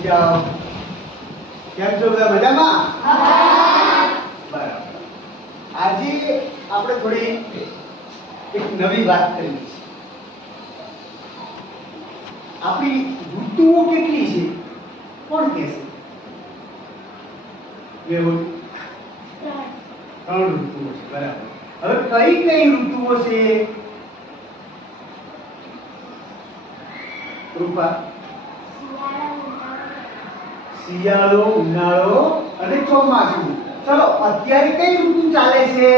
બેસી જાઓ. કેમ છો બધા મજામાં? બરાબર. આજે આપણે થોડી એક નવી વાત કરવી છે. આપણી ઋતુઓ કેટલી છે કોણ કહેશે? એવું 3 ઋતુઓ છે. બરાબર. હવે કઈ કઈ ઋતુઓ છે? રૂપા? શિયાળો, ઉનાળો અને ચોમાસું. ચલો અત્યારે કઈ ઋતુ ચાલે છે?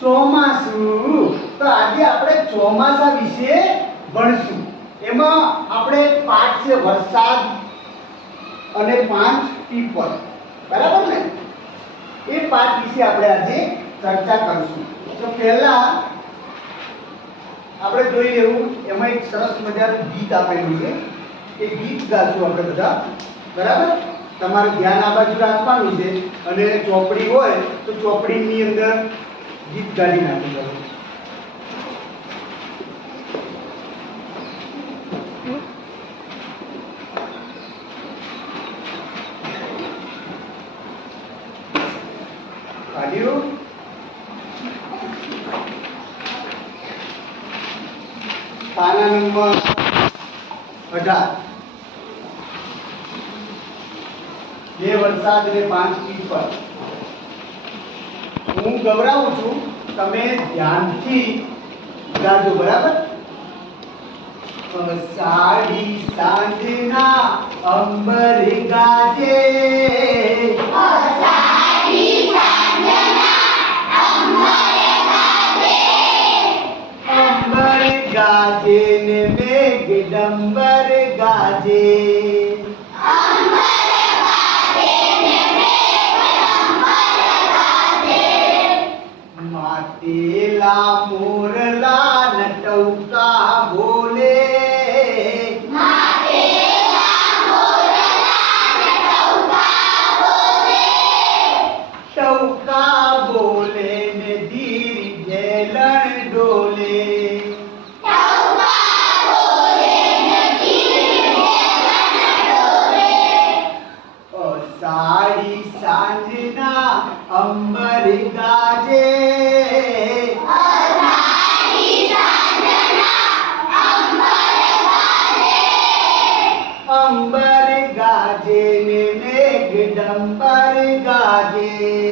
ચોમાસું. તો આજે આપણે ચોમાસા વિશે ભણશું. એમાં આપણે પાઠ છે વરસાદ અને 5 પીપલ. બરાબર ને? એ પાઠ વિશે આપણે આજે ચર્ચા કરીશું. તો પહેલા આપણે જોઈ લેવું, એમાં એક સરસ મજાનું ગીત આપેલું છે. એ ગીત ગાશું આપણે બધા. બરાબર? તમારે ધ્યાન આ બાજુ રાખવાનું છે અને ચોપડી હોય તો ચોપડીની અંદર ગીત ગાડી નાખી દો. કાઢ્યું? પાના નંબર 18. બે વરસાદ અને 5 પીપલ. હું ગવરાવું છું, તમે ધ્યાનથી ગાજો. બરાબર? અષાઢી સાંજના અંબર ગાજે, અષાઢી સાંજના અંબર ગાજે, અંબર ગાજે ને મેઘ ડંબર ગાજે, અંબર ગાજે ને મેઘ ડંબર ગાજે, માટેલા મોરલા નટૌકા બોલે, માટેલા મોરલા નટૌકા બોલે, ટૌકા બોલે ને ધીર જેલણ ડોલે, ટૌકા બોલે ને ધીર જેલણ ડોલે, અષાઢી સાંજના અંબર ગાજે,